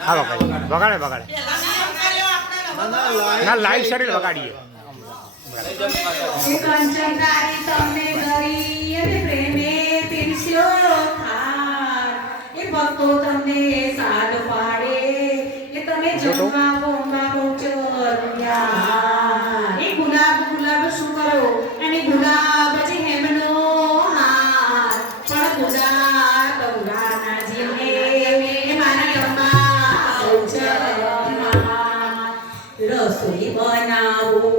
હા વગાડી વગાડે વગાડે. ના લાઈવ શરીર વગાડીએ. ભક્તો તમને પાડે. એ તમે જમવા બોચરિયા. એ ગુલાબ ગુલાબ શું કરો? અને ગુલાબ જ હેમનો હાર. પણ ગુલાબ ગુલાના ശ്രീമാനാവൂ